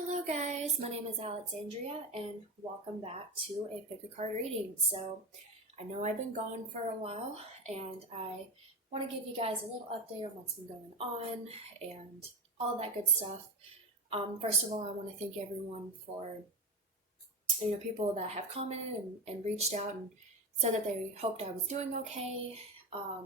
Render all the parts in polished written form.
Hello guys, my name is Alexandria and welcome back to a pick a card reading. So I know I've been gone for a while and I want to give you guys a little update on what's been going on and all that good stuff. First of all, I want to thank everyone for people that have commented and reached out and said that they hoped I was doing okay. I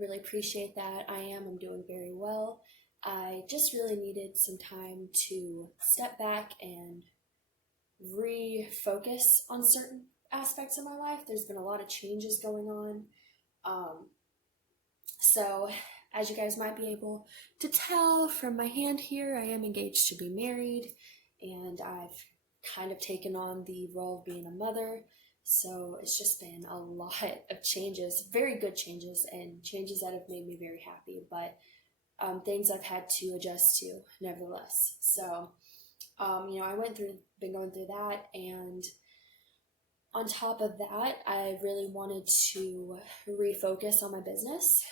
really appreciate that. I'm doing very well. I just really needed some time to step back and refocus on certain aspects of my life. There's been a lot of changes going on. So as you guys might be able to tell from my hand here, I am engaged to be married, and I've kind of taken on the role of being a mother. So it's just been a lot of changes, very good changes, and changes that have made me very happy, but things I've had to adjust to nevertheless. So, been going through that, and on top of that, I really wanted to refocus on my business.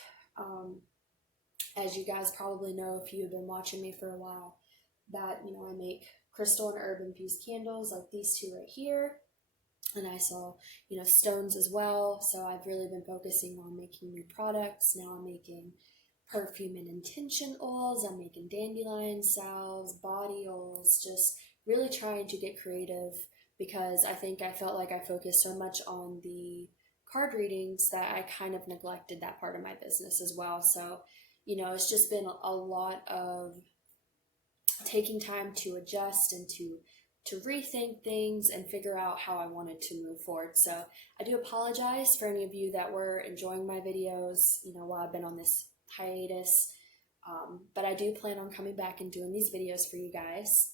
As you guys probably know, if you have been watching me for a while, that, I make crystal and herb infused candles like these two right here. And I sell, stones as well. So I've really been focusing on making new products. Now I'm making perfume and intention oils. I'm making dandelion salves, body oils, just really trying to get creative because I think I felt like I focused so much on the card readings that I kind of neglected that part of my business as well. So, it's just been a lot of taking time to adjust and to rethink things and figure out how I wanted to move forward. So I do apologize for any of you that were enjoying my videos, while I've been on this hiatus. But I do plan on coming back and doing these videos for you guys.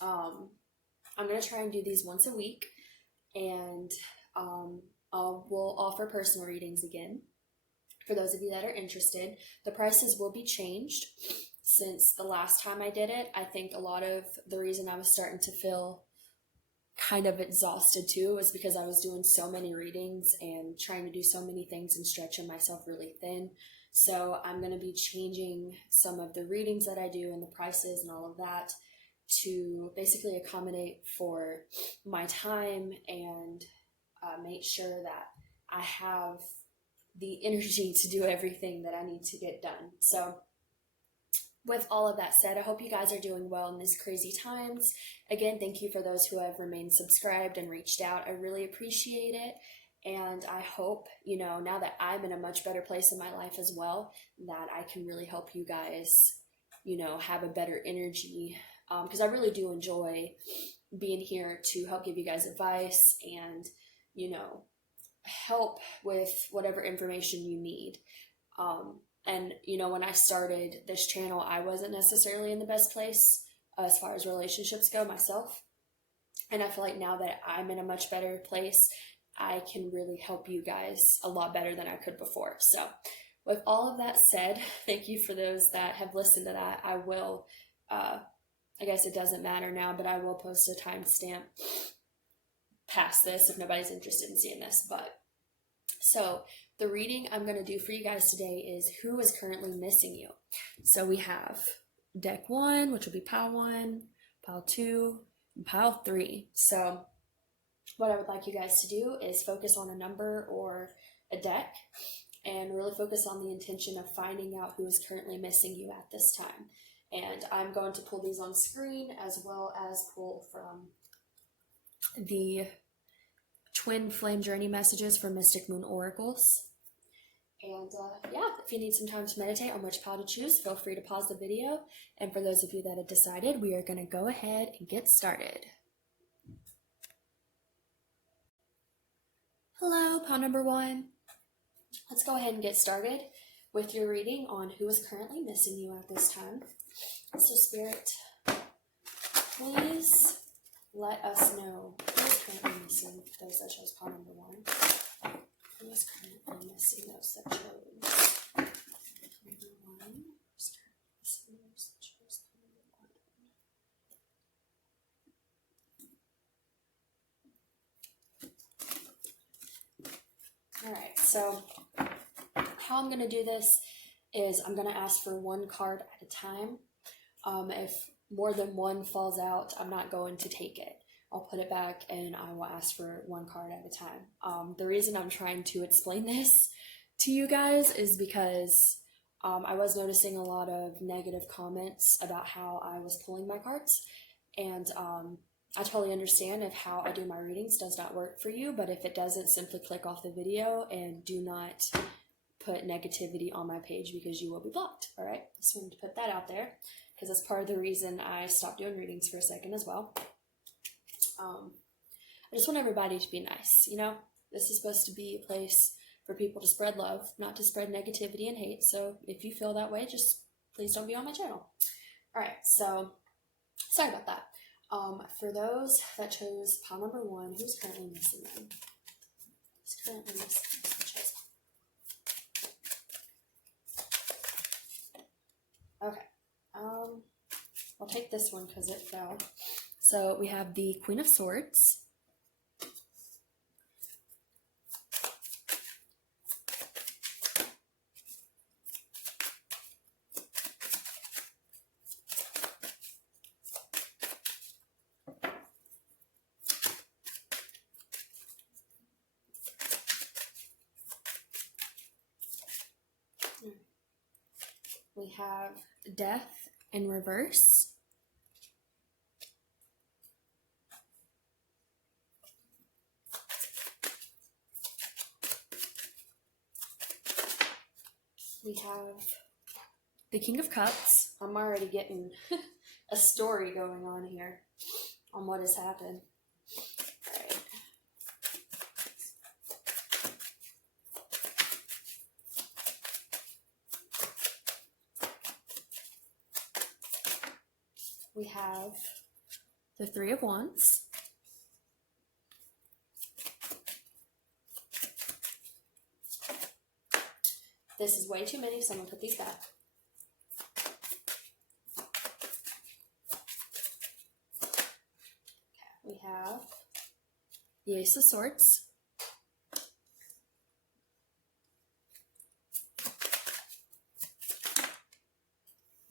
I'm going to try and do these once a week, and we'll offer personal readings again. For those of you that are interested, the prices will be changed. Since the last time I did it, I think a lot of the reason I was starting to feel kind of exhausted too was because I was doing so many readings and trying to do so many things and stretching myself really thin. So I'm going to be changing some of the readings that I do and the prices and all of that to basically accommodate for my time and make sure that I have the energy to do everything that I need to get done. So with all of that said, I hope you guys are doing well in these crazy times. Again, thank you for those who have remained subscribed and reached out. I really appreciate it. And I hope, now that I'm in a much better place in my life as well, that I can really help you guys, have a better energy. Because I really do enjoy being here to help give you guys advice and, help with whatever information you need. And, when I started this channel, I wasn't necessarily in the best place as far as relationships go myself. And I feel like now that I'm in a much better place, I can really help you guys a lot better than I could before. So with all of that said, thank you for those that have listened to that. I will, I guess it doesn't matter now, but I will post a timestamp past this if nobody's interested in seeing this. But so the reading I'm going to do for you guys today is who is currently missing you. So we have deck 1, which will be pile 1, pile 2, and pile 3. So what I would like you guys to do is focus on a number or a deck and really focus on the intention of finding out who is currently missing you at this time. And I'm going to pull these on screen as well as pull from the Twin Flame Journey messages for Mystic Moon Oracles. And if you need some time to meditate on which pile to choose, feel free to pause the video. And for those of you that have decided, we are going to go ahead and get started. Hello, pile number 1. Let's go ahead and get started with your reading on who is currently missing you at this time. So Spirit, please let us know who is currently missing those that chose pile number 1. Who is currently missing those that chose number 1? Who's currently missing those that chose number 1? Alright, so how I'm going to do this is I'm going to ask for one card at a time. If more than one falls out, I'm not going to take it. I'll put it back and I will ask for one card at a time. The reason I'm trying to explain this to you guys is because I was noticing a lot of negative comments about how I was pulling my cards, and I totally understand if how I do my readings does not work for you, but if it doesn't, simply click off the video and do not put negativity on my page because you will be blocked, all right? Just wanted to put that out there because that's part of the reason I stopped doing readings for a second as well. I just want everybody to be nice, you know? This is supposed to be a place for people to spread love, not to spread negativity and hate. So if you feel that way, just please don't be on my channel. All right, so sorry about that. For those that chose pile number 1, who's currently missing them? Who's currently missing them? Okay, I'll take this one because it fell. So we have the Queen of Swords. We have Death in reverse. We have the King of Cups. I'm already getting a story going on here on what has happened. All right. We have the Three of Wands. This is way too many, so I'm going to put these back. Okay, we have the Ace of Swords.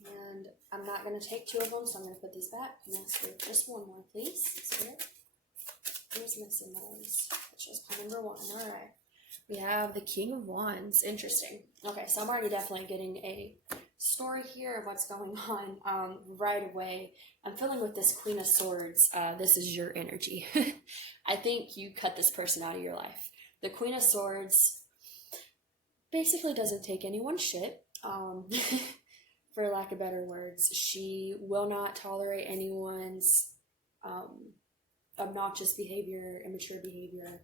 And I'm not going to take 2 of them, so I'm going to put these back and ask for just one more, please. Spirit. Who's missing those? That's just pile number 1. All right. We have the King of Wands. Interesting. Okay, so I'm already definitely getting a story here of what's going on right away. I'm feeling with this Queen of Swords, this is your energy. I think you cut this person out of your life. The Queen of Swords basically doesn't take anyone's shit, for lack of better words. She will not tolerate anyone's obnoxious behavior, immature behavior.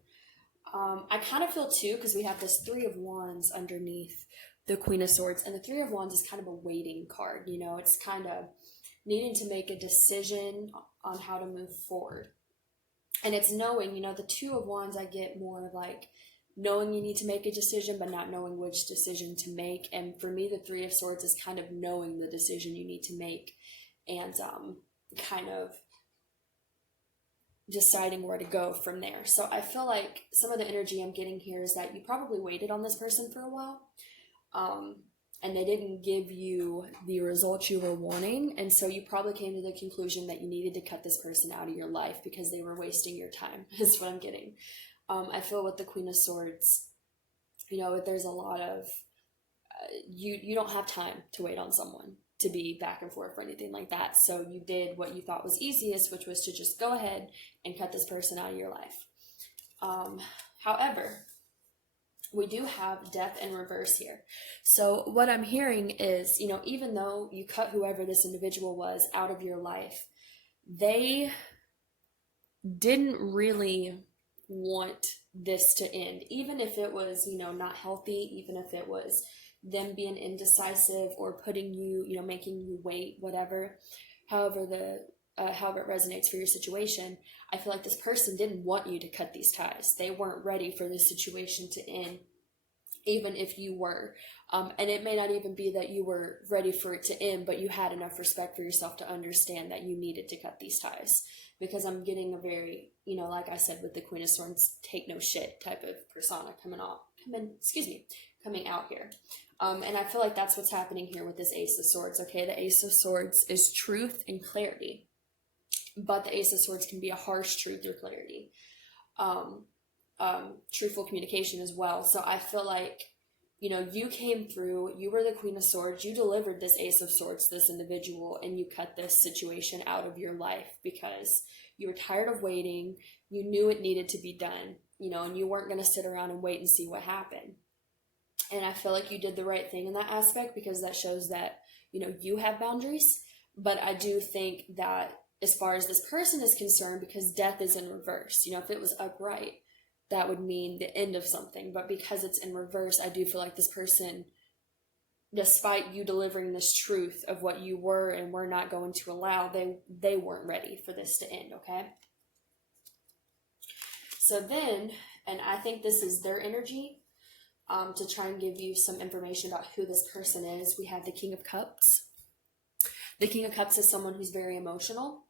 I kind of feel too, because we have this Three of Wands underneath the Queen of Swords, and the Three of Wands is kind of a waiting card, you know, it's kind of needing to make a decision on how to move forward. And it's knowing, you know, the Two of Wands, I get more like knowing you need to make a decision, but not knowing which decision to make. And for me, the Three of Swords is kind of knowing the decision you need to make and kind of deciding where to go from there. So I feel like some of the energy I'm getting here is that you probably waited on this person for a while, and they didn't give you the results you were wanting, and so you probably came to the conclusion that you needed to cut this person out of your life because they were wasting your time, is what I'm getting. I feel with the Queen of Swords, you know, there's a lot of, you don't have time to wait on someone to be back and forth or anything like that. So you did what you thought was easiest, which was to just go ahead and cut this person out of your life. However, we do have Death in reverse here. So what I'm hearing is, you know, even though you cut whoever this individual was out of your life, they didn't really want this to end, even if it was, you know, not healthy, even if it was them being indecisive or putting you, you know, making you wait, whatever, however it resonates for your situation. I feel like this person didn't want you to cut these ties. They weren't ready for this situation to end, even if you were. And it may not even be that you were ready for it to end, but you had enough respect for yourself to understand that you needed to cut these ties. Because I'm getting a very, you know, like I said with the Queen of Swords, take no shit type of persona coming out here. And I feel like that's what's happening here with this Ace of Swords, okay? The Ace of Swords is truth and clarity, but the Ace of Swords can be a harsh truth or clarity. Truthful communication as well. So I feel like, you know, you came through, you were the Queen of Swords, you delivered this Ace of Swords to this individual, and you cut this situation out of your life because you were tired of waiting, you knew it needed to be done, you know, and you weren't going to sit around and wait and see what happened. And I feel like you did the right thing in that aspect because that shows that, you know, you have boundaries. But I do think that as far as this person is concerned, because death is in reverse, you know, if it was upright, that would mean the end of something. But because it's in reverse, I do feel like this person, despite you delivering this truth of what you were and were not going to allow, they weren't ready for this to end, okay? So then, and I think this is their energy, to try and give you some information about who this person is, we have the King of Cups. The King of Cups is someone who's very emotional.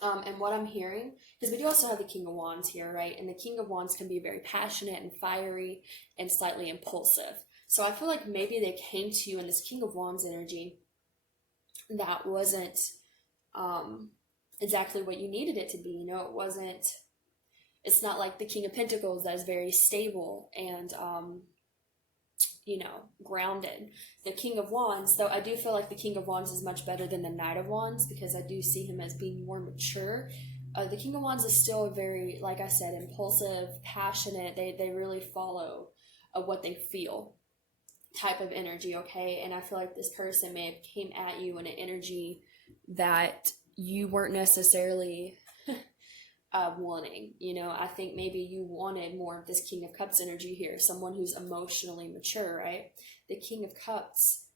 And what I'm hearing, because we do also have the King of Wands here, right? And the King of Wands can be very passionate and fiery and slightly impulsive. So I feel like maybe they came to you in this King of Wands energy that wasn't exactly what you needed it to be. You know, it's not like the King of Pentacles that is very stable and, you know, grounded. The King of Wands, though I do feel like the King of Wands is much better than the Knight of Wands because I do see him as being more mature. The King of Wands is still very, like I said, impulsive, passionate. They really follow what they feel type of energy, okay? And I feel like this person may have came at you in an energy that you weren't necessarily wanting. You know, I think maybe you wanted more of this King of Cups energy here, someone who's emotionally mature, right? The King of Cups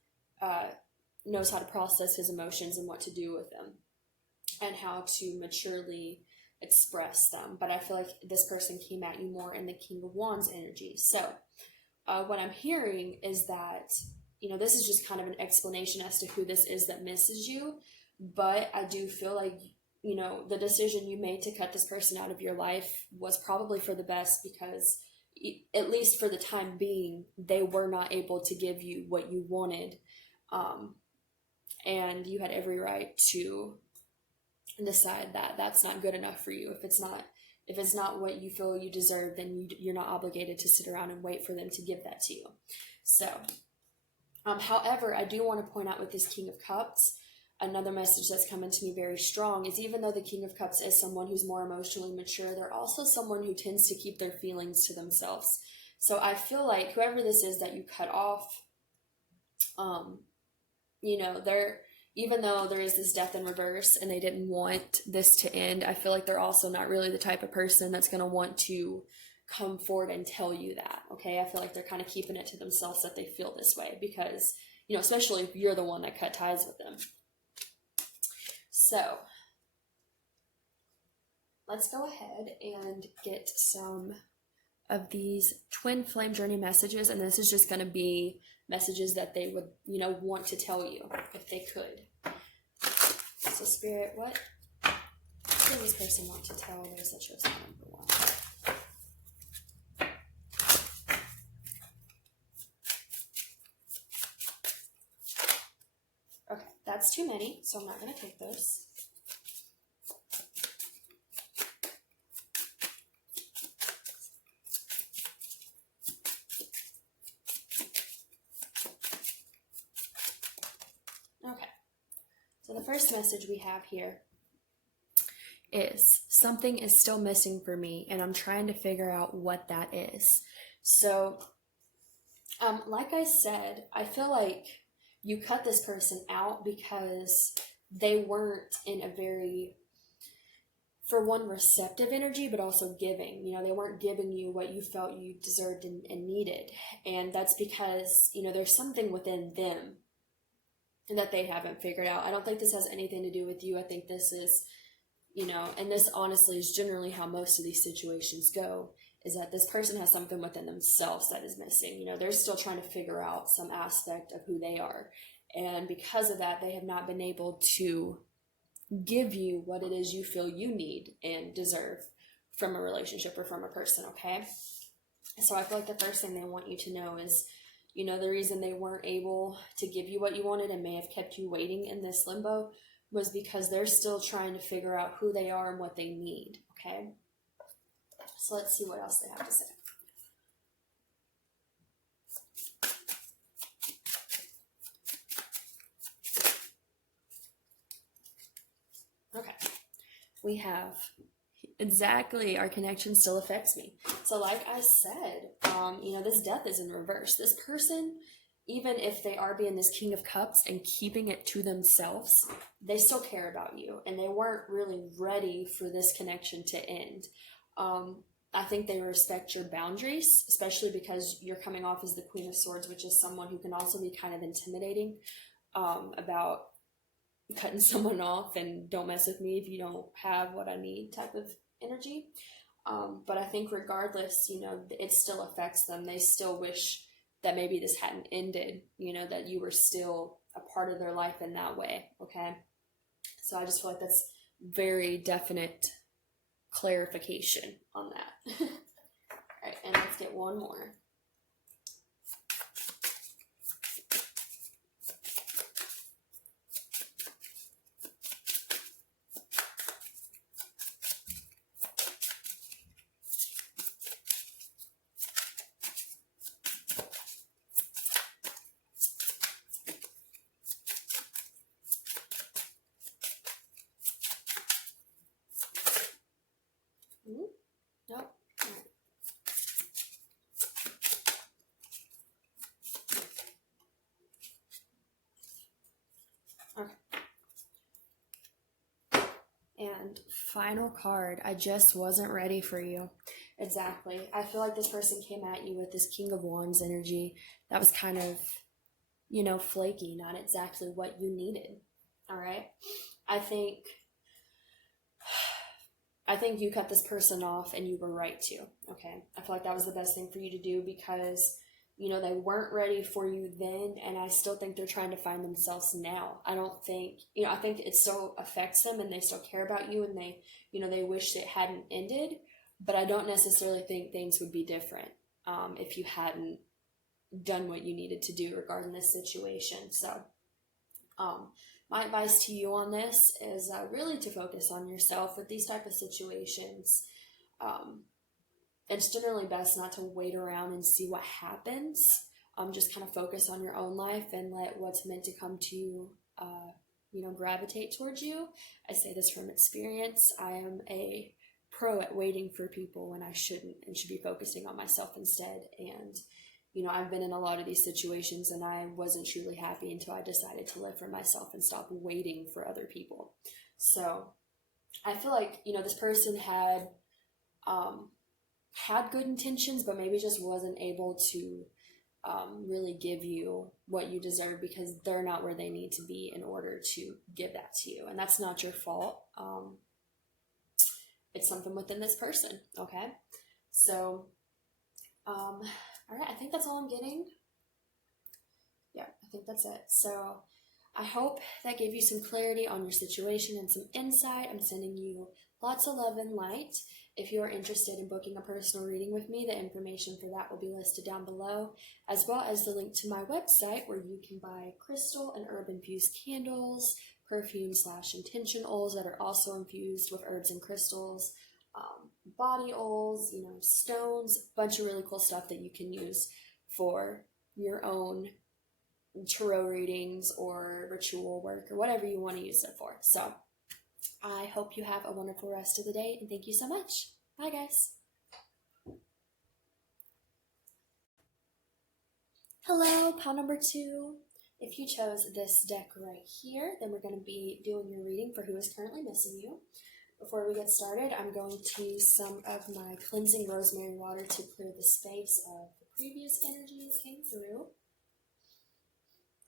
knows how to process his emotions and what to do with them and how to maturely express them. But I feel like this person came at you more in the King of Wands energy. So what I'm hearing is that, you know, this is just kind of an explanation as to who this is that misses you, but I do feel like, you know, the decision you made to cut this person out of your life was probably for the best because, at least for the time being, they were not able to give you what you wanted. And you had every right to decide that that's not good enough for you. If it's not what you feel you deserve, then you're not obligated to sit around and wait for them to give that to you. So, however, I do want to point out with this King of Cups, another message that's coming to me very strong is even though the King of Cups is someone who's more emotionally mature, they're also someone who tends to keep their feelings to themselves. So I feel like whoever this is that you cut off, you know, even though there is this death in reverse and they didn't want this to end, I feel like they're also not really the type of person that's going to want to come forward and tell you that, okay? I feel like they're kind of keeping it to themselves that they feel this way because, you know, especially if you're the one that cut ties with them. So, let's go ahead and get some of these twin flame journey messages, and this is just going to be messages that they would, you know, want to tell you if they could. So, Spirit, what does this person want to tell those that chose number one? Okay, that's too many, so I'm not going to take those. Okay, so the first message we have here is something is still missing for me, and I'm trying to figure out what that is. So, like I said, I feel like you cut this person out because they weren't in a very, for one, receptive energy, but also giving. You know, they weren't giving you what you felt you deserved and needed. And that's because, you know, there's something within them that they haven't figured out. I don't think this has anything to do with you. I think this is, you know, and this honestly is generally how most of these situations go, is that this person has something within themselves that is missing. You know, they're still trying to figure out some aspect of who they are. And because of that, they have not been able to give you what it is you feel you need and deserve from a relationship or from a person, okay? So I feel like the first thing they want you to know is You know, the reason they weren't able to give you what you wanted and may have kept you waiting in this limbo was because they're still trying to figure out who they are and what they need, okay? So let's see what else they have to say. Okay, we have exactly, our connection still affects me. So like I said, you know, this death is in reverse. This person, even if they are being this King of Cups and keeping it to themselves, they still care about you, and they weren't really ready for this connection to end. I think they respect your boundaries, especially because you're coming off as the Queen of Swords, which is someone who can also be kind of intimidating, about cutting someone off and don't mess with me if you don't have what I need type of energy. But I think regardless, you know, it still affects them. They still wish that maybe this hadn't ended, you know, that you were still a part of their life in that way, okay? So I just feel like that's very definite clarification on that. All right, and let's get one more. Nope. Okay. And final card, I just wasn't ready for you. Exactly. I feel like this person came at you with this King of Wands energy that was kind of, you know, flaky, not exactly what you needed. All right. I think you cut this person off, and you were right to, okay? I feel like that was the best thing for you to do because, you know, they weren't ready for you then, and I still think they're trying to find themselves now. I don't think, you know, I think it still affects them, and they still care about you, and they, you know, they wish it hadn't ended, but I don't necessarily think things would be different if you hadn't done what you needed to do regarding this situation. So, my advice to you on this is really to focus on yourself with these type of situations. It's generally best not to wait around and see what happens. Just kind of focus on your own life and let what's meant to come to you, you know, gravitate towards you. I say this from experience. I am a pro at waiting for people when I shouldn't, and should be focusing on myself instead. And you know, I've been in a lot of these situations, and I wasn't truly happy until I decided to live for myself and stop waiting for other people. So I feel like, you know, this person had good intentions, but maybe just wasn't able to really give you what you deserve because they're not where they need to be in order to give that to you. And that's not your fault. It's something within this person, okay? So, all right, I think that's all I'm getting. Yeah, I think that's it. So I hope that gave you some clarity on your situation and some insight. I'm sending you lots of love and light. If you're interested in booking a personal reading with me, the information for that will be listed down below, as well as the link to my website where you can buy crystal and herb infused candles, perfume/intention oils that are also infused with herbs and crystals, body oils, you know, stones, a bunch of really cool stuff that you can use for your own tarot readings or ritual work or whatever you want to use it for. So I hope you have a wonderful rest of the day, and thank you so much. Bye, guys. Hello, pile number 2. If you chose this deck right here, then we're going to be doing your reading for who is currently missing you. Before we get started, I'm going to use some of my cleansing rosemary water to clear the space of the previous energies came through.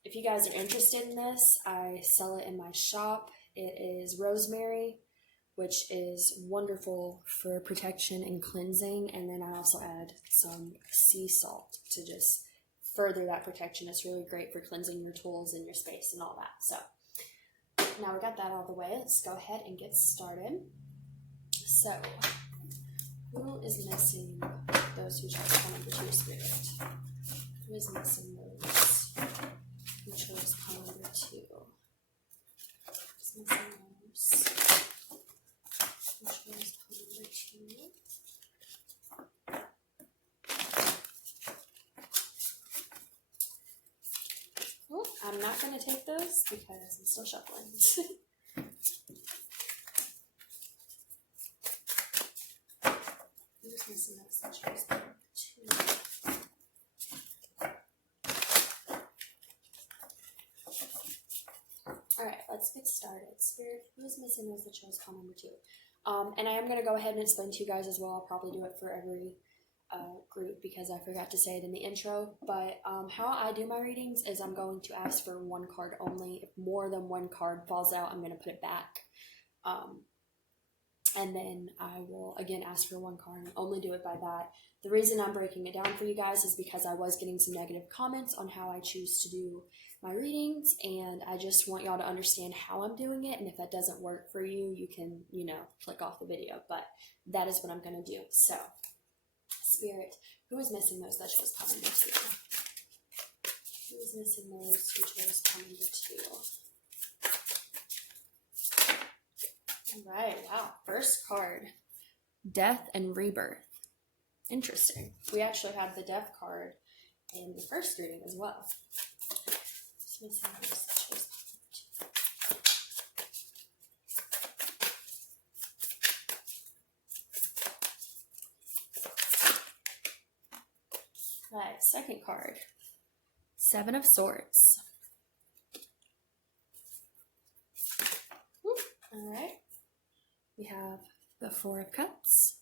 If you guys are interested in this, I sell it in my shop. It is rosemary, which is wonderful for protection and cleansing, and then I also add some sea salt to just further that protection. It's really great for cleansing your tools and your space and all that. So now we got that out of the way, let's go ahead and get started. So, who is missing those who chose to come into your spirit? Who is missing those chose color number 2. Just missing those. Who chose color number 2? Oh, I'm not going to take those because I'm still shuffling. I'm just missing those. I chose color number 2. Alright, let's get started. Spirit, who's missing those that chose color number 2? And I am going to go ahead and explain to you guys as well. I'll probably do it for every group because I forgot to say it in the intro. But how I do my readings is I'm going to ask for one card only. If more than one card falls out, I'm going to put it back. And then I will, again, ask for one card and only do it by that. The reason I'm breaking it down for you guys is because I was getting some negative comments on how I choose to do my readings, and I just want y'all to understand how I'm doing it, and if that doesn't work for you, you can, click off the video, but that is what I'm going to do. So, Spirit, who is missing those that chose color number 2? Who is missing those who chose color number 2? Alright, wow, first card, Death and Rebirth. Interesting. We actually had the Death card in the first reading as well. Just missing those that chose color number 2. Alright, second card, Seven of Swords. Alright. We have the Four of Cups.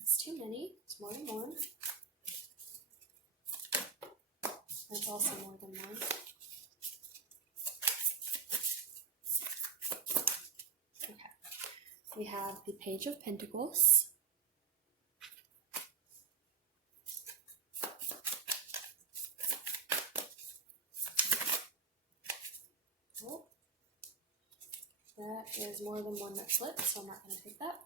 That's too many. It's more than one. That's also more than one. Okay. We have the Page of Pentacles. Oh. That is more than one that flipped, so I'm not going to take that.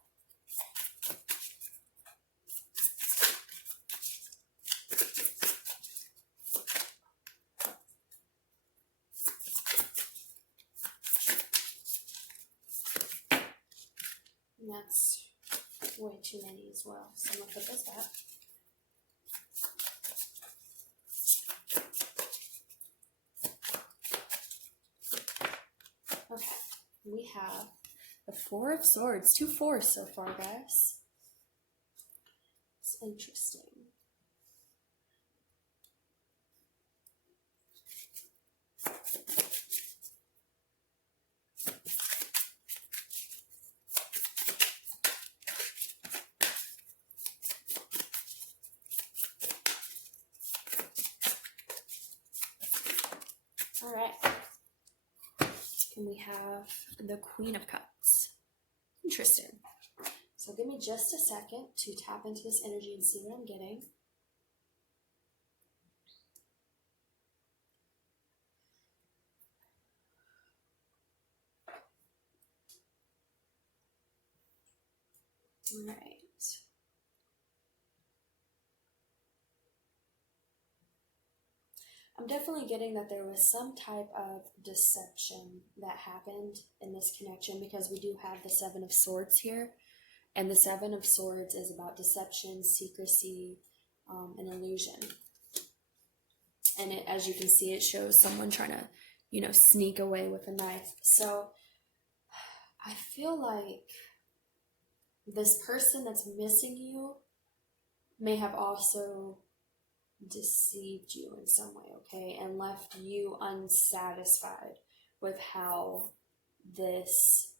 And that's way too many as well. So I'm going to put this back. Okay. We have the Four of Swords. 2 fours so far, guys. It's interesting. All right. And we have the Queen of Cups. Interesting. So give me just a second to tap into this energy and see what I'm getting. All right. I'm definitely getting that there was some type of deception that happened in this connection because we do have the Seven of Swords here. And the Seven of Swords is about deception, secrecy, and illusion. And it, as you can see, it shows someone trying to, sneak away with a knife. So I feel like this person that's missing you may have also deceived you in some way, okay, and left you unsatisfied with how this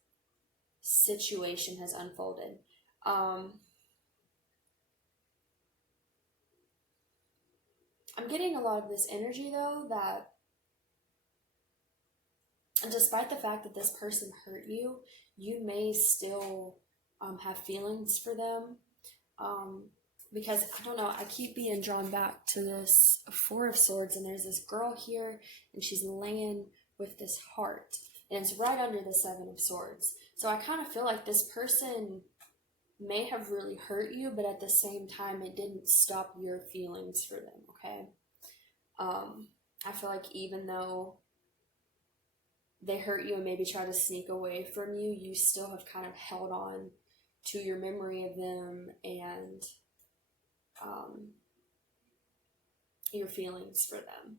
situation has unfolded. I'm getting a lot of this energy, though, that despite the fact that this person hurt you, you may still have feelings for them. because I don't know, I keep being drawn back to this Four of Swords, and there's this girl here, and she's laying with this heart, and it's right under the Seven of Swords. So I kind of feel like this person may have really hurt you, but at the same time, it didn't stop your feelings for them, okay? I feel like even though they hurt you and maybe try to sneak away from you, you still have kind of held on to your memory of them and your feelings for them.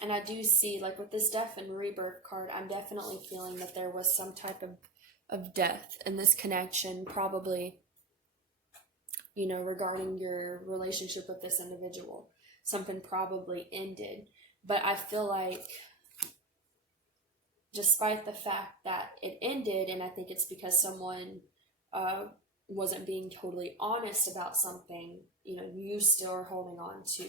And I do see, like with this death and rebirth card, I'm definitely feeling that there was some type of death in this connection, probably, you know, regarding your relationship with this individual. Something probably ended. But I feel like, despite the fact that it ended, and I think it's because someone wasn't being totally honest about something, you know, you still are holding on to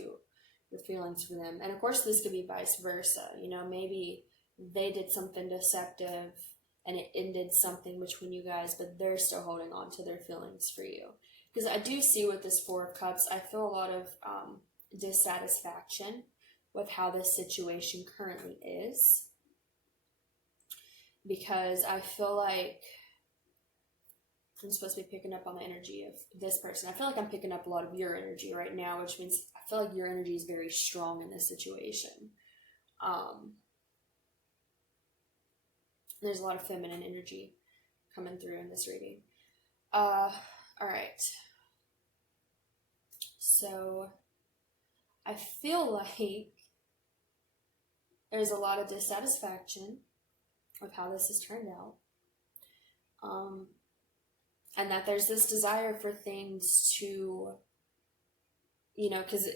your feelings for them. And of course, this could be vice versa. You know, maybe they did something deceptive and it ended something between you guys, but they're still holding on to their feelings for you. Because I do see with this Four of Cups, I feel a lot of dissatisfaction with how this situation currently is. Because I feel like I'm supposed to be picking up on the energy of this person. I feel like I'm picking up a lot of your energy right now, which means I feel like your energy is very strong in this situation. There's a lot of feminine energy coming through in this reading. All right. So I feel like there's a lot of dissatisfaction with how this has turned out. And that there's this desire for things to, you know, because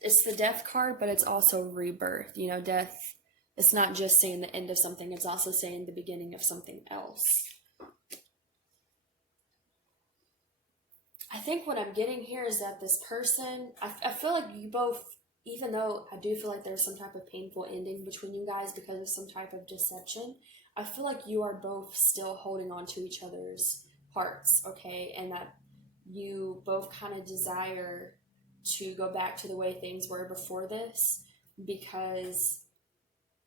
it's the death card, but it's also rebirth. You know, death, it's not just saying the end of something, it's also saying the beginning of something else. I think what I'm getting here is that this person, I feel like you both, even though I do feel like there's some type of painful ending between you guys because of some type of deception, I feel like you are both still holding on to each other's hearts, okay? And that you both kind of desire to go back to the way things were before this, because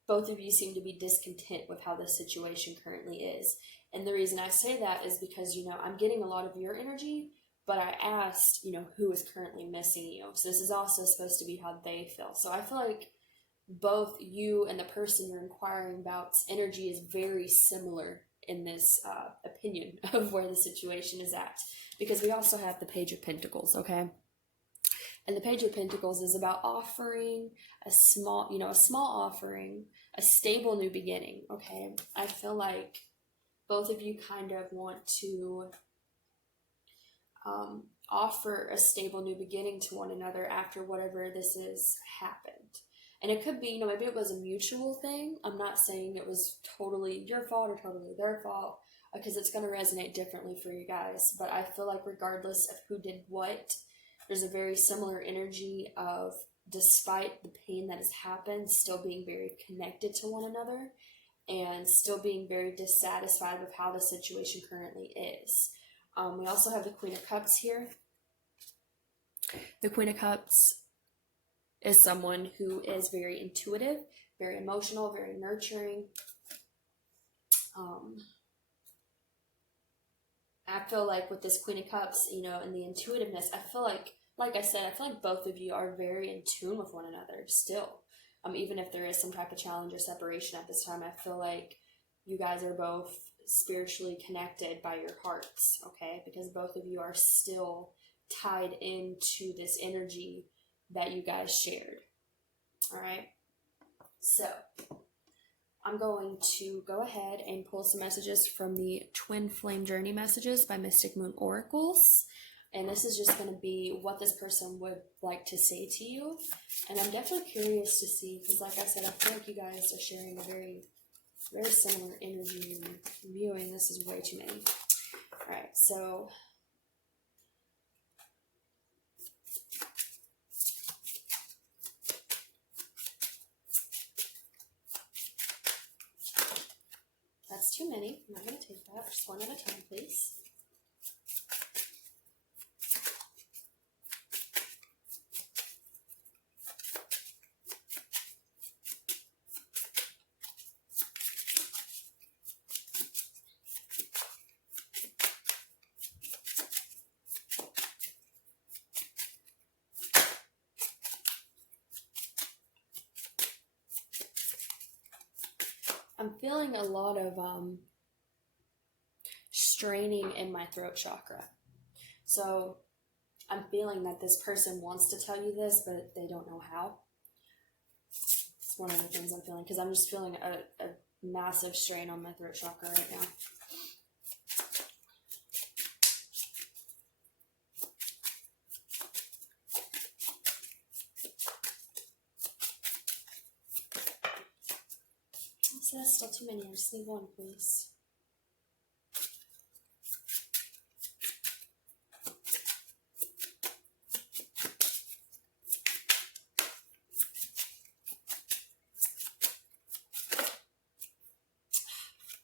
both of you seem to be discontent with how the situation currently is. And the reason I say that is because, you know, I'm getting a lot of your energy, but I asked, you know, who is currently missing you. So this is also supposed to be how they feel. So I feel like both you and the person you're inquiring about's energy is very similar in this opinion of where the situation is at. Because we also have the Page of Pentacles, okay? And the Page of Pentacles is about offering a small offering, a stable new beginning, okay? I feel like both of you kind of want to offer a stable new beginning to one another after whatever this has happened. And it could be, you know, maybe it was a mutual thing. I'm not saying it was totally your fault or totally their fault, because it's going to resonate differently for you guys. But I feel like regardless of who did what, there's a very similar energy of, despite the pain that has happened, still being very connected to one another and still being very dissatisfied with how the situation currently is. We also have the Queen of Cups here. The Queen of Cups is someone who is very intuitive, very emotional, very nurturing. I feel like with this Queen of Cups, you know, and the intuitiveness, I feel like I said, I feel like both of you are very in tune with one another still. Even if there is some type of challenge or separation at this time, I feel like you guys are both spiritually connected by your hearts, okay? Because both of you are still tied into this energy that you guys shared. All right. So I'm going to go ahead and pull some messages from the Twin Flame Journey messages by Mystic Moon Oracles. And this is just going to be what this person would like to say to you. And I'm definitely curious to see, because like I said, I feel like you guys are sharing a very, very similar energy, and viewing this is way too many. All right, so that's too many. I'm not going to take that just one at a time, please. I'm feeling a lot of straining in my throat chakra. So I'm feeling that this person wants to tell you this, but they don't know how. It's one of the things I'm feeling, because I'm just feeling a massive strain on my throat chakra right now. So that's still too many. I just need one, please.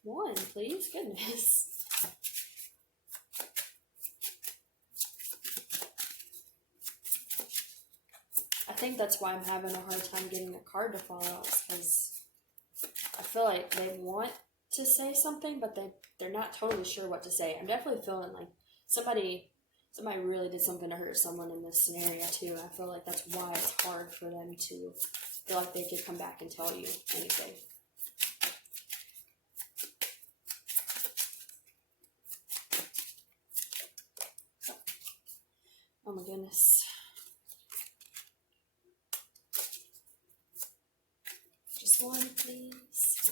One, please. Goodness. I think that's why I'm having a hard time getting a card to fall out, because I feel like they want to say something, but they're not totally sure what to say. I'm definitely feeling like somebody really did something to hurt someone in this scenario too. I feel like that's why it's hard for them to feel like they could come back and tell you anything. Oh my goodness. Just one, please.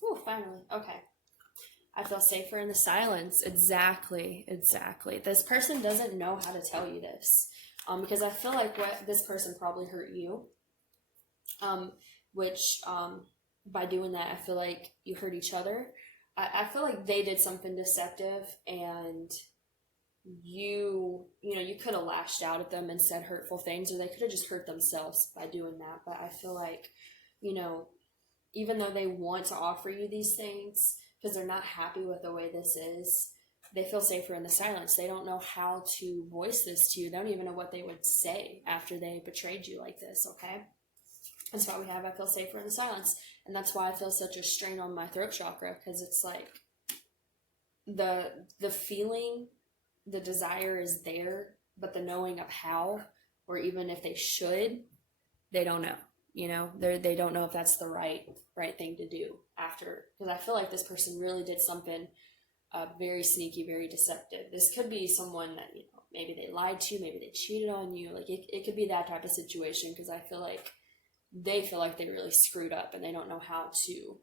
Whew, finally. Okay. I feel safer in the silence. Exactly. This person doesn't know how to tell you this. Because I feel like this person probably hurt you. Which by doing that, I feel like you hurt each other. I feel like they did something deceptive, and you could have lashed out at them and said hurtful things, or they could have just hurt themselves by doing that. But I feel like, even though they want to offer you these things, because they're not happy with the way this is, they feel safer in the silence. They don't know how to voice this to you. They don't even know what they would say after they betrayed you like this, okay? That's why we have I feel safer in the silence. And that's why I feel such a strain on my throat chakra, because it's like the feeling, the desire is there, but the knowing of how, or even if they should, they don't know. They don't know if that's the right thing to do after. Because I feel like this person really did something very sneaky, very deceptive. This could be someone that, maybe they lied to you, maybe they cheated on you. Like it could be that type of situation, because I feel like they feel like they really screwed up and they don't know how to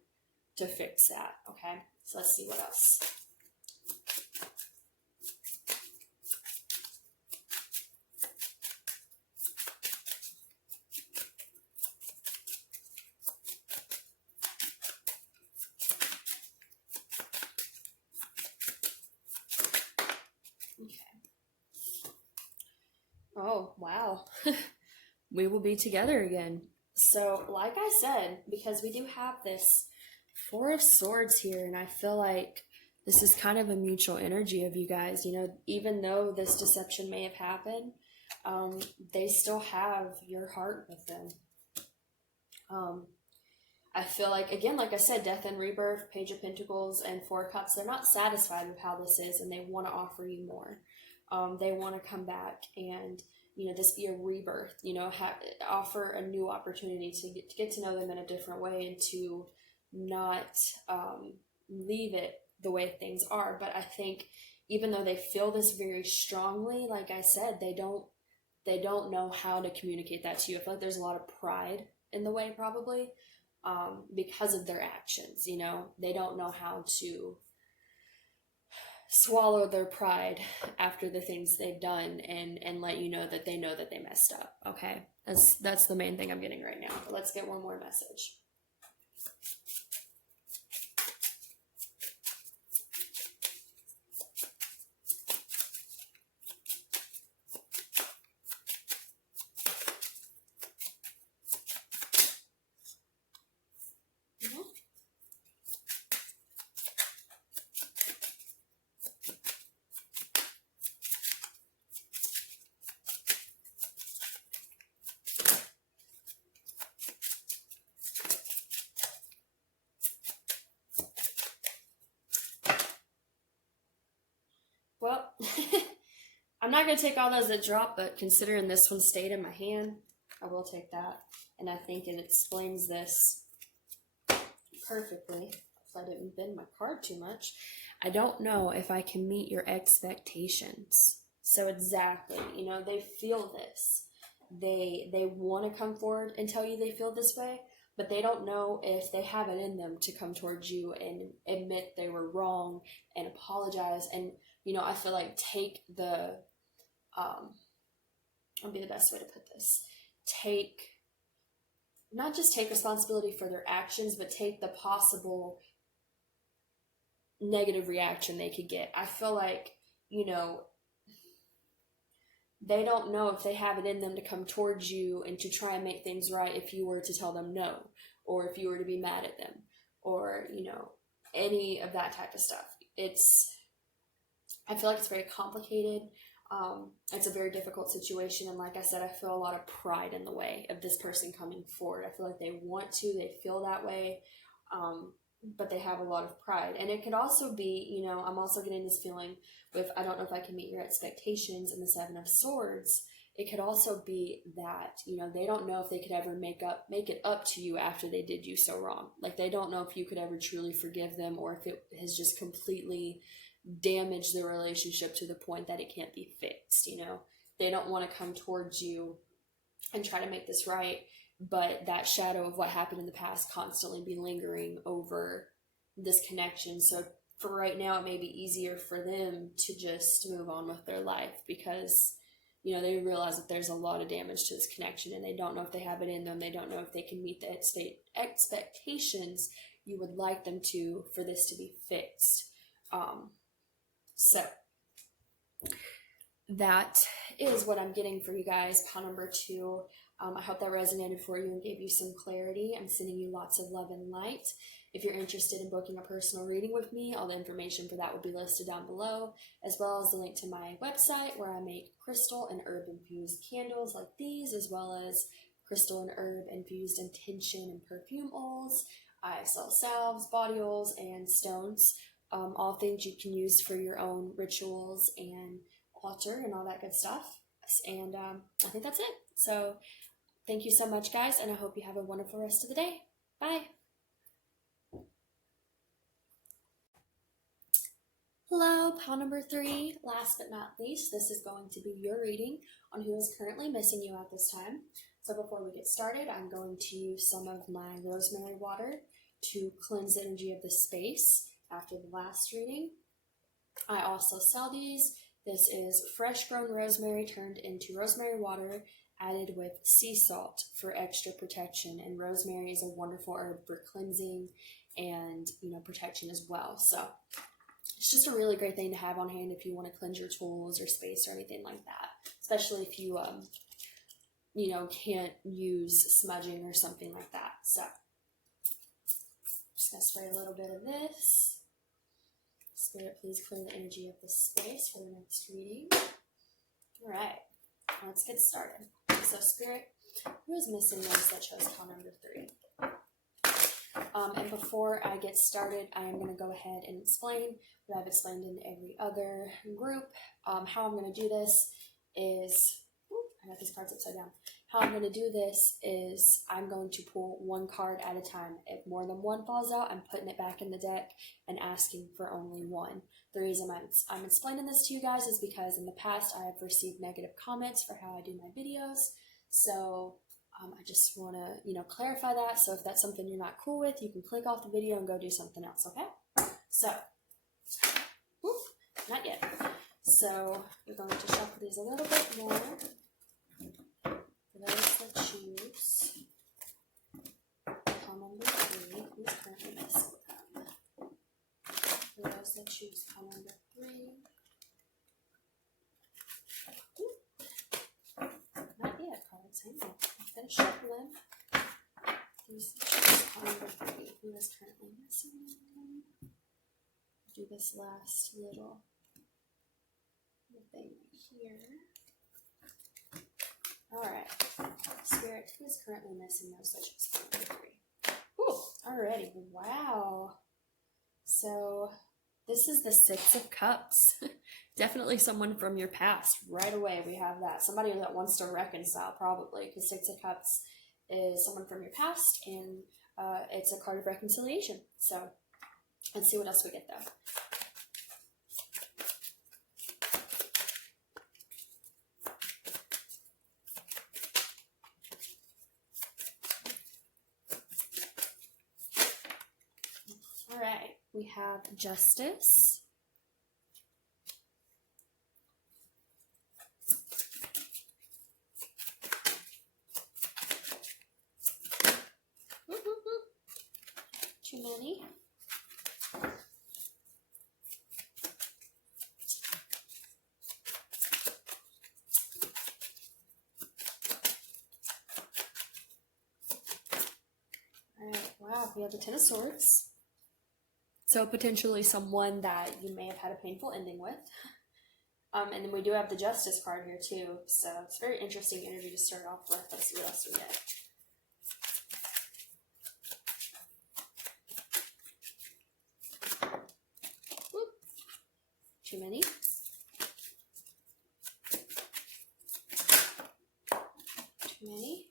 fix that. Okay, so let's see what else. Okay. Oh, wow. We will be together again. So, like I said, because we do have this Four of Swords here, and I feel like this is kind of a mutual energy of you guys. Even though this deception may have happened, they still have your heart with them. I feel like, again, like I said, Death and Rebirth, Page of Pentacles, and Four of Cups, they're not satisfied with how this is, and they want to offer you more. They want to come back and, this be a rebirth, offer a new opportunity to get to know them in a different way, and to not leave it the way things are. But I think even though they feel this very strongly, like I said, they don't know how to communicate that to you. I feel like there's a lot of pride in the way, probably. Because of their actions, they don't know how to swallow their pride after the things they've done and let you know that they messed up. Okay, that's the main thing I'm getting right now. But let's get one more message. not going to take all those that drop, but considering this one stayed in my hand, I will take that. And I think it explains this perfectly. If I didn't bend my card too much. I don't know if I can meet your expectations. So exactly, you know, they feel this. They want to come forward and tell you they feel this way, but they don't know if they have it in them to come towards you and admit they were wrong and apologize. And, you know, I feel like take the, what would be the best way to put this? Not just take responsibility for their actions, but take the possible negative reaction they could get. I feel like, you know, they don't know if they have it in them to come towards you and to try and make things right if you were to tell them no, or if you were to be mad at them, or, you know, any of that type of stuff. I feel like it's very complicated. It's a very difficult situation, and like I said, I feel a lot of pride in the way of this person coming forward. I feel like they want to, they feel that way, but they have a lot of pride. And it could also be, you know, I'm also getting this feeling with, I don't know if I can meet your expectations in the Seven of Swords. It could also be that, you know, they don't know if they could ever make it up to you after they did you so wrong. Like, they don't know if you could ever truly forgive them, or if it has just completely damaged the relationship to the point that it can't be fixed. You know, they don't want to come towards you and try to make this right, but that shadow of what happened in the past constantly be lingering over this connection. So for right now, it may be easier for them to just move on with their life, because, you know, they realize that there's a lot of damage to this connection, and they don't know if they have it in them. They don't know if they can meet the expectations you would like them to for this to be fixed. So that is what I'm getting for you guys, pile number 2. I hope that resonated for you and gave you some clarity. I'm sending you lots of love and light. If you're interested in booking a personal reading with me, all the information for that will be listed down below, as well as the link to my website, where I make crystal and herb infused candles like these, as well as crystal and herb infused intention and perfume oils. I sell salves, body oils, and stones, all things you can use for your own rituals and altar and all that good stuff. And I think that's it. So thank you so much, guys, and I hope you have a wonderful rest of the day. Bye. Hello, pile number 3. Last but not least, this is going to be your reading on who is currently missing you at this time. So before we get started, I'm going to use some of my rosemary water to cleanse the energy of the space after the last reading. I also sell these. This is fresh grown rosemary turned into rosemary water added with sea salt for extra protection. And rosemary is a wonderful herb for cleansing and, you know, protection as well. So it's just a really great thing to have on hand if you want to cleanse your tools or space or anything like that, especially if you, you know, can't use smudging or something like that. So just going to spray a little bit of this. Spirit, please clear the energy of the space for the next reading. All right, let's get started. So Spirit, who is missing those that chose pile number 3? And before I get started, I am going to go ahead and explain what I've explained in every other group. How I'm going to do this is, I got these cards upside down. How I'm going to do this is I'm going to pull one card at a time. If more than one falls out, I'm putting it back in the deck and asking for only one. The reason I'm explaining this to you guys is because in the past I have received negative comments for how I do my videos. So I just want to, you know, clarify that. So if that's something you're not cool with, you can click off the video and go do something else, okay? So, not yet. So we're going to shuffle these a little bit more. For those that choose pile number 3, who's currently messing with them? For those that choose pile number 3, not yet, cards. Hang on. I'm going to shuffle them. Who's pile number 3? Who is currently messing with them? Do this last little thing here. Alright, Spirit, who is currently missing those such as pile number 3? Ooh, alrighty, wow. So, this is the Six of Cups. Definitely someone from your past. Right away, we have that. Somebody that wants to reconcile, probably, because Six of Cups is someone from your past, and it's a card of reconciliation. So let's see what else we get, though. All right, we have Justice. Too many. Alright, wow, we have the Ten of Swords. So potentially someone that you may have had a painful ending with. And then we do have the Justice card here too. So it's very interesting energy to start off with. Let's see what else we get. Whoop. Too many. Too many.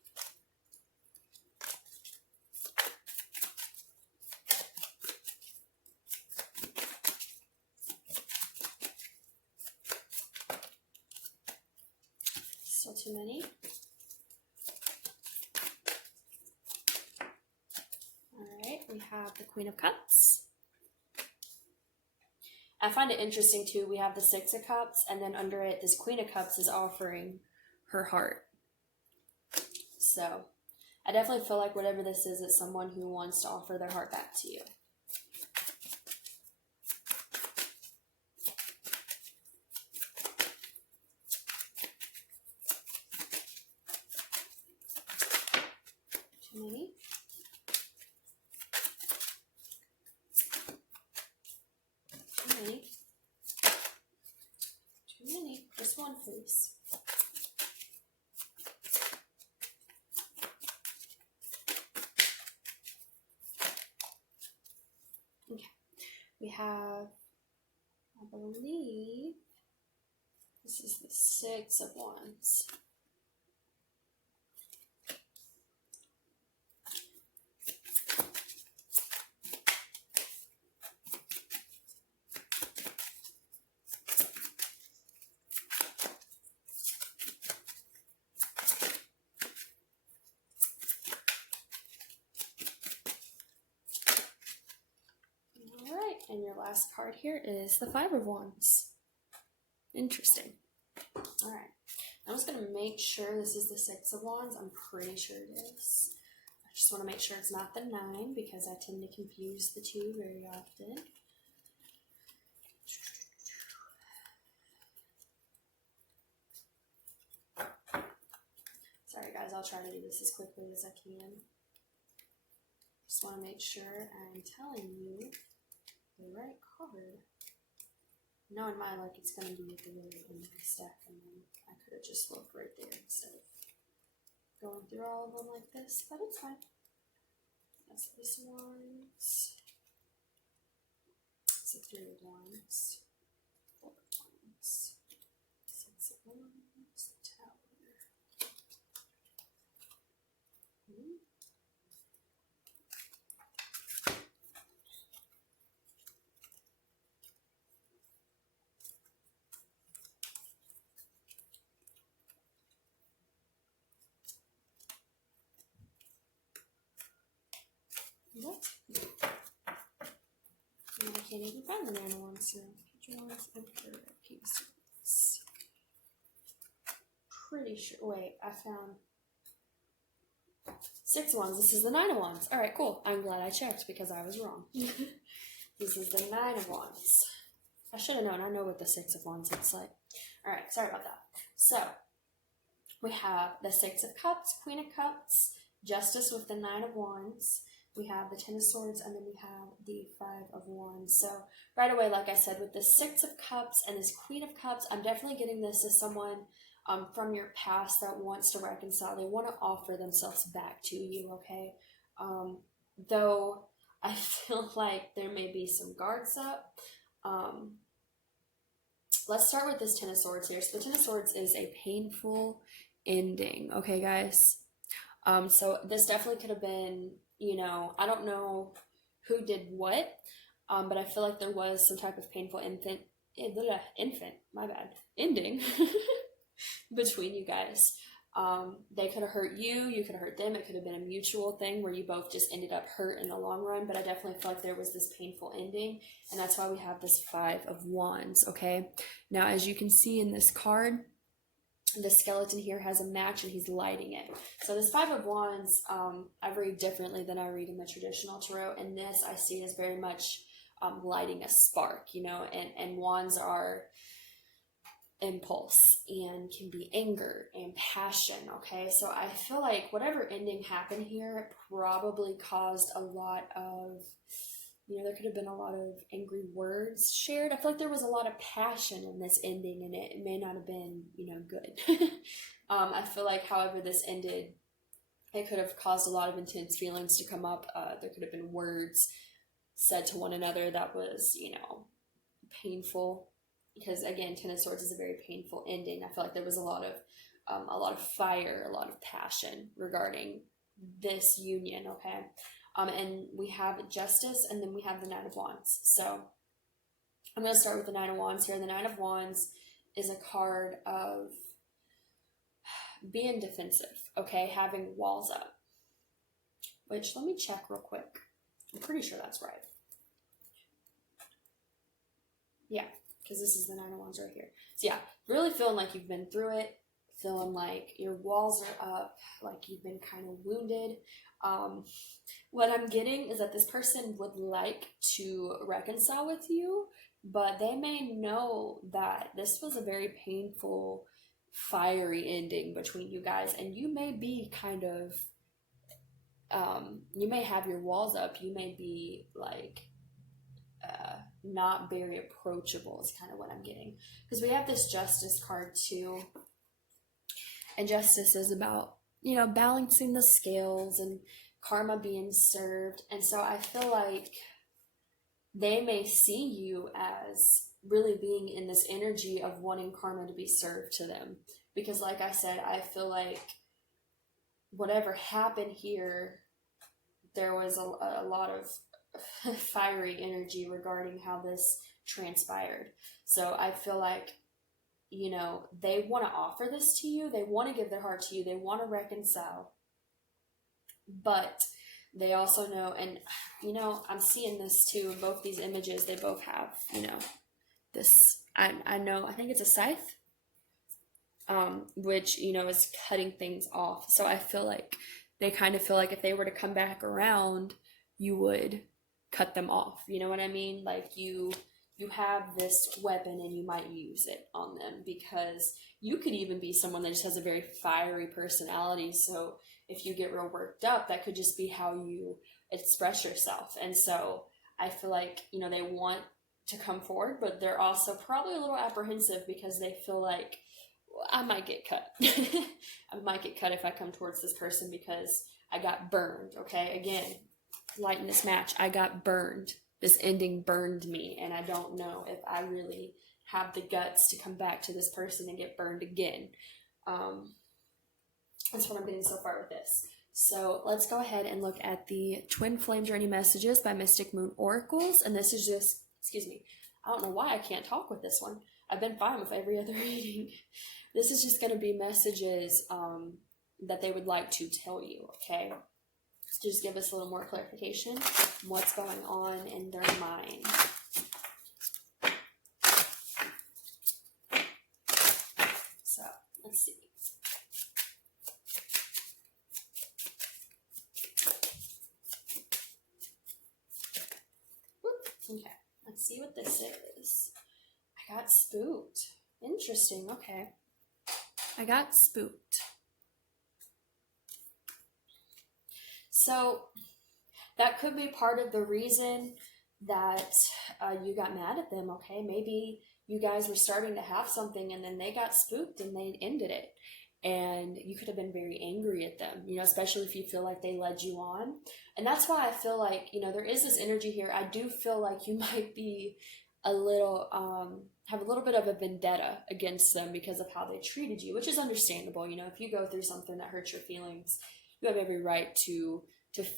Still too many. Alright, we have the Queen of Cups. I find it interesting too, we have the Six of Cups, and then under it, this Queen of Cups is offering her heart. So, I definitely feel like whatever this is, it's someone who wants to offer their heart back to you. Too many. Too many. Too many. Just one, please. Okay. We have, I believe, this is the Six of Wands. And your last card here is the Five of Wands. Interesting. Alright. I'm just going to make sure this is the Six of Wands. I'm pretty sure it is. I just want to make sure it's not the 9 because I tend to confuse the two very often. Sorry guys, I'll try to do this as quickly as I can. Just want to make sure I'm telling you the right card. Now in my luck, it's going to be at the very end of the stack, and then I could have just looked right there instead of going through all of them like this, but it's fine. That's this Wands. It's a Three of Wands. Four of Wands. Six of Wands. Tower. What? And I can't even find the Nano one, so Wands, Emperor, King of Swords. Pretty sure. Wait, I found Six of Wands. This is the Nine of Wands. Alright, cool. I'm glad I checked because I was wrong. This is the Nine of Wands. I should have known. I know what the Six of Wands looks like. Alright, sorry about that. So, we have the Six of Cups, Queen of Cups, Justice with the Nine of Wands. We have the Ten of Swords, and then we have the Five of Wands. So, right away, like I said, with the Six of Cups and this Queen of Cups, I'm definitely getting this as someone from your past that wants to reconcile. They want to offer themselves back to you, okay? Though I feel like there may be some guards up. Let's start with this Ten of Swords here. So the Ten of Swords is a painful ending, okay, guys? So this definitely could have been, I don't know who did what, but I feel like there was some type of painful ending between you guys. They could have hurt you, you could have hurt them. It could have been a mutual thing where you both just ended up hurt in the long run, but I definitely feel like there was this painful ending, and that's why we have this Five of Wands, okay? Now, as you can see in this card, the skeleton here has a match and he's lighting it. So this Five of Wands, I read differently than I read in the traditional tarot, and this I see as very much lighting a spark, and wands are impulse and can be anger and passion, okay? So I feel like whatever ending happened here probably caused a lot of, there could have been a lot of angry words shared. I feel like there was a lot of passion in this ending, and it may not have been, good. I feel like however this ended, it could have caused a lot of intense feelings to come up. There could have been words said to one another that was, painful. Because again, Ten of Swords is a very painful ending. I feel like there was a lot of fire, a lot of passion regarding this union, okay? And we have Justice, and then we have the Knight of Wands. So I'm going to start with the Knight of Wands here. The Knight of Wands is a card of being defensive, okay? Having walls up. Which, let me check real quick. I'm pretty sure that's right. Yeah, because this is the Nine of Wands right here. So yeah, really feeling like you've been through it, feeling like your walls are up, like you've been kind of wounded. What I'm getting is that this person would like to reconcile with you, but they may know that this was a very painful, fiery ending between you guys, and you may be kind of, you may have your walls up, you may be like, not very approachable is kind of what I'm getting. Because we have this Justice card too, and Justice is about, balancing the scales and karma being served. And so I feel like they may see you as really being in this energy of wanting karma to be served to them. Because like I said, I feel like whatever happened here, there was a lot of fiery energy regarding how this transpired. So I feel like, they want to offer this to you. They want to give their heart to you. They want to reconcile. But they also know, and, I'm seeing this too in both these images. They both have, this, I know, I think it's a scythe, which, is cutting things off. So I feel like they kind of feel like if they were to come back around, you would cut them off. You know what I mean? Like you have this weapon and you might use it on them, because you could even be someone that just has a very fiery personality. So if you get real worked up, that could just be how you express yourself. And so I feel like, they want to come forward, but they're also probably a little apprehensive because they feel like, well, I might get cut. I might get cut if I come towards this person because I got burned. Okay. Again, lighting this match, I got burned. This ending burned me, and I don't know if I really have the guts to come back to this person and get burned again. That's what I'm getting so far with this. So let's go ahead and look at the Twin Flame Journey Messages by Mystic Moon Oracles. And this is just, I don't know why I can't talk with this one. I've been fine with every other reading. This is just going to be messages that they would like to tell you, okay? So just give us a little more clarification on what's going on in their mind. So, let's see. Okay, let's see what this is. I got spooked. Interesting, okay. I got spooked. So that could be part of the reason that you got mad at them, okay? Maybe you guys were starting to have something and then they got spooked and they ended it. And you could have been very angry at them, especially if you feel like they led you on. And that's why I feel like, there is this energy here. I do feel like you might be a little, have a little bit of a vendetta against them because of how they treated you, which is understandable. You know, if you go through something that hurts your feelings, you have every right to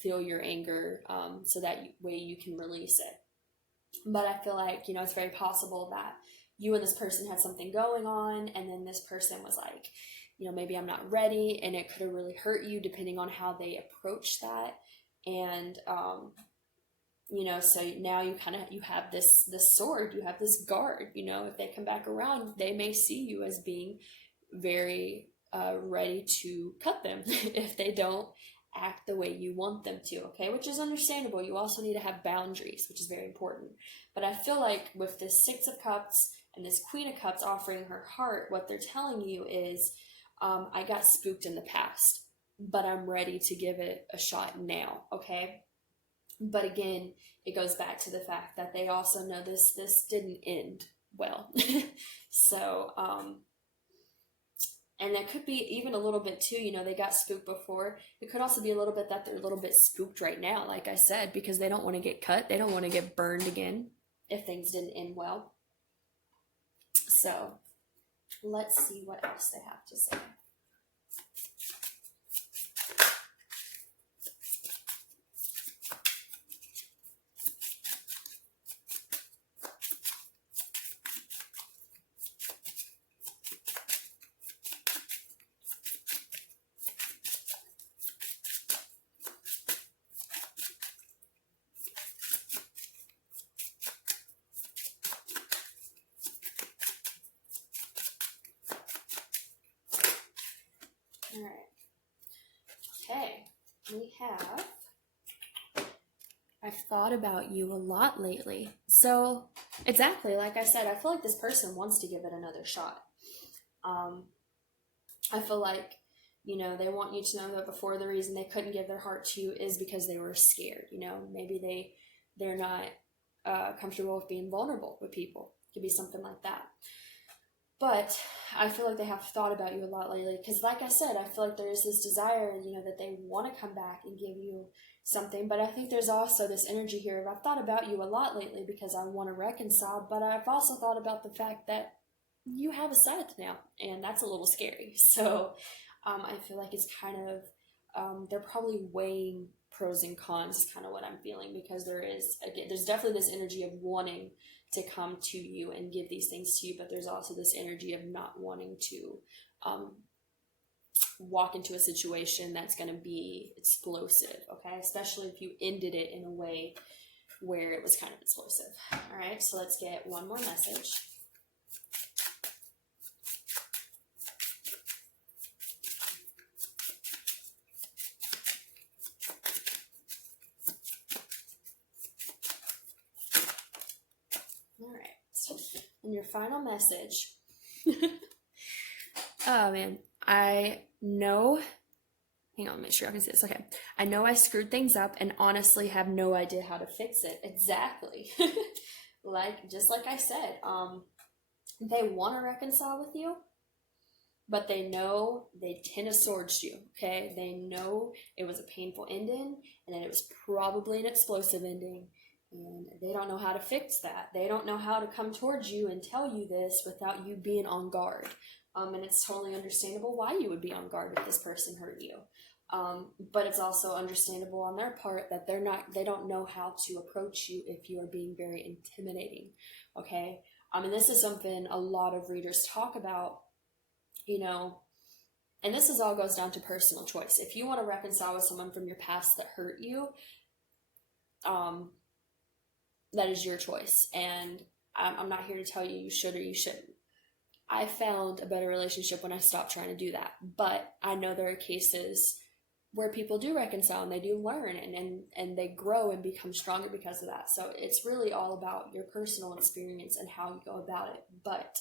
feel your anger, so that way you can release it. But I feel like, you know, it's very possible that you and this person had something going on, and then this person was like, you know, maybe I'm not ready, and it could have really hurt you depending on how they approach that. And you know, so now you kind of, you have this sword, you have this guard. You know, if they come back around, they may see you as being very ready to cut them if they don't act the way you want them to, okay? Which is understandable. You also need to have boundaries, which is very important. But I feel like with this Six of Cups and this Queen of Cups offering her heart, what they're telling you is, I got spooked in the past, but I'm ready to give it a shot now, okay? But again, it goes back to the fact that they also know this didn't end well. So, and that could be even a little bit too, you know, they got spooked before. It could also be a little bit that they're a little bit spooked right now, like I said, because they don't want to get cut. They don't want to get burned again if things didn't end well. So let's see what else they have to say. All right. Okay, we have, I've thought about you a lot lately. So exactly, like I said, I feel like this person wants to give it another shot. I feel like, you know, they want you to know that before, the reason they couldn't give their heart to you is because they were scared. You know, maybe they're not comfortable with being vulnerable with people. It could be something like that. But I feel like they have thought about you a lot lately because, like I said, I feel like there's this desire, you know, that they want to come back and give you something. But I think there's also this energy here of, I've thought about you a lot lately because I want to reconcile, but I've also thought about the fact that you have a side now, and that's a little scary. So I feel like it's kind of, they're probably weighing pros and cons is kind of what I'm feeling, because there's definitely this energy of wanting to come to you and give these things to you, but there's also this energy of not wanting to walk into a situation that's going to be explosive, okay? Especially if you ended it in a way where it was kind of explosive. All right, so let's get one more message. All right, and your final message. Oh man, I know, hang on, make sure I can see this. Okay, I know I screwed things up and honestly have no idea how to fix it. Exactly. Just like I said, they want to reconcile with you, but they know they Ten of Swords you, okay? They know it was a painful ending, and that it was probably an explosive ending, and they don't know how to fix that. They don't know how to come towards you and tell you this without you being on guard. And it's totally understandable why you would be on guard if this person hurt you. But it's also understandable on their part that they don't know how to approach you if you are being very intimidating, okay? And this is something a lot of readers talk about, you know, and this all goes down to personal choice. If you want to reconcile with someone from your past that hurt you, that is your choice. And I'm not here to tell you should or you shouldn't. I found a better relationship when I stopped trying to do that. But I know there are cases where people do reconcile and they do learn and they grow and become stronger because of that. So it's really all about your personal experience and how you go about it. But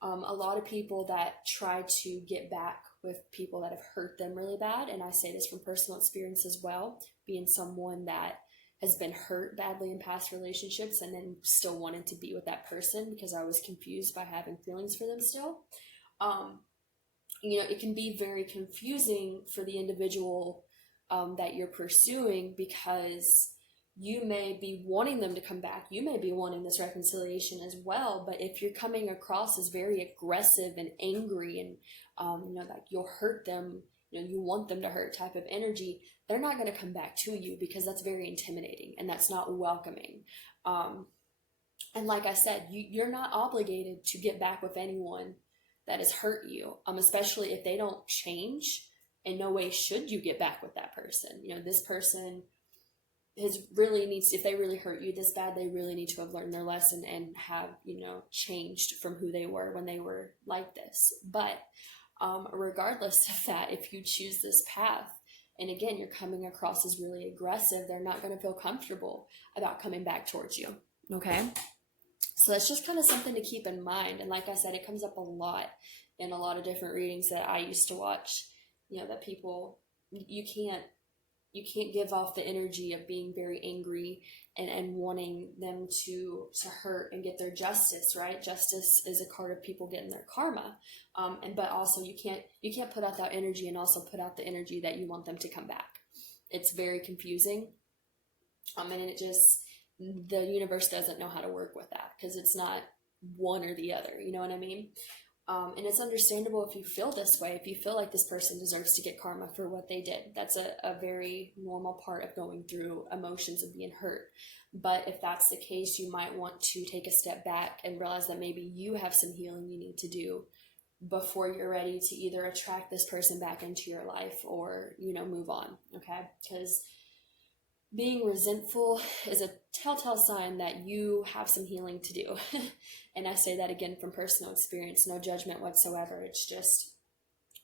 a lot of people that try to get back with people that have hurt them really bad, and I say this from personal experience as well, being someone that has been hurt badly in past relationships and then still wanted to be with that person because I was confused by having feelings for them still. You know, it can be very confusing for the individual that you're pursuing because you may be wanting them to come back. You may be wanting this reconciliation as well. But if you're coming across as very aggressive and angry and, like you'll hurt them, you want them to hurt type of energy, they're not going to come back to you, because that's very intimidating and that's not welcoming. And like I said, you're not obligated to get back with anyone that has hurt you, especially if they don't change. In no way should you get back with that person. This person really needs, if they really hurt you this bad, they really need to have learned their lesson and have, changed from who they were when they were like this. But regardless of that, if you choose this path, and again, you're coming across as really aggressive, they're not going to feel comfortable about coming back towards you. Okay? So that's just kind of something to keep in mind. And like I said, it comes up a lot in a lot of different readings that I used to watch, that people, you can't give off the energy of being very angry and wanting them to hurt and get their justice, right? Justice is a card of people getting their karma. But also you can't put out that energy and also put out the energy that you want them to come back. It's very confusing. And the universe doesn't know how to work with that, because it's not one or the other. You know what I mean? And it's understandable if you feel this way, if you feel like this person deserves to get karma for what they did. That's a very normal part of going through emotions of being hurt. But if that's the case, you might want to take a step back and realize that maybe you have some healing you need to do before you're ready to either attract this person back into your life or, move on. Okay? Because being resentful is a telltale sign that you have some healing to do. And I say that again from personal experience, no judgment whatsoever. It's just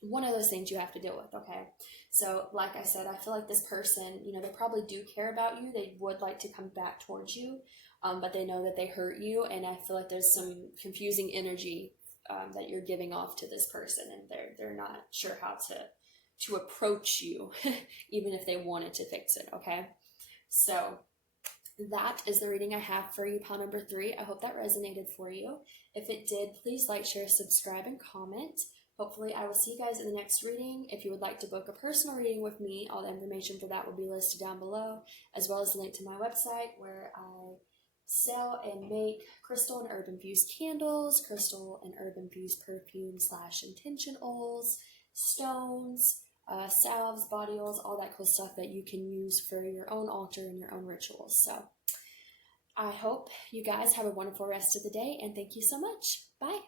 one of those things you have to deal with, okay? So like I said, I feel like this person, they probably do care about you. They would like to come back towards you, but they know that they hurt you. And I feel like there's some confusing energy that you're giving off to this person, and they're not sure how to approach you, even if they wanted to fix it, okay? So that is the reading I have for you, pile number 3. I hope that resonated for you. If it did, please like, share, subscribe, and comment. Hopefully I will see you guys in the next reading. If you would like to book a personal reading with me, all the information for that will be listed down below, as well as the link to my website where I sell and make crystal and herb infused candles, crystal and herb infused perfume / intention oils, stones, salves, body oils, all that cool stuff that you can use for your own altar and your own rituals. So I hope you guys have a wonderful rest of the day, and thank you so much. Bye.